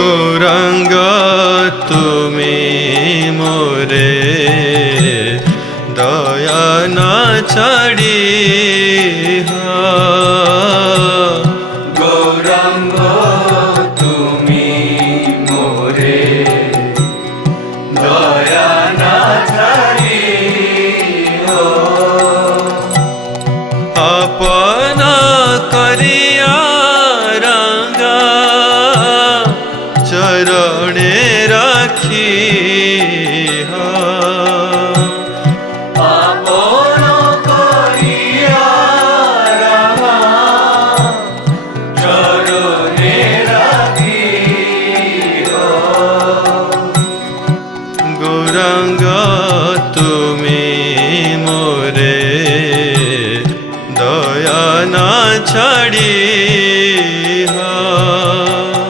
গৌরাঙ্গ তুমি মোরে দয়া না ছাড়ি গৌরাঙ্গ তুমি মোরে দয়া না ছাড়িও আপনা করিয়া রাঙ্গা চরণে রাখি আপন করিয়া রাখা চরণে রাখিও গৌরাঙ্গ তুমি মোরে দয়া না ছাড়ি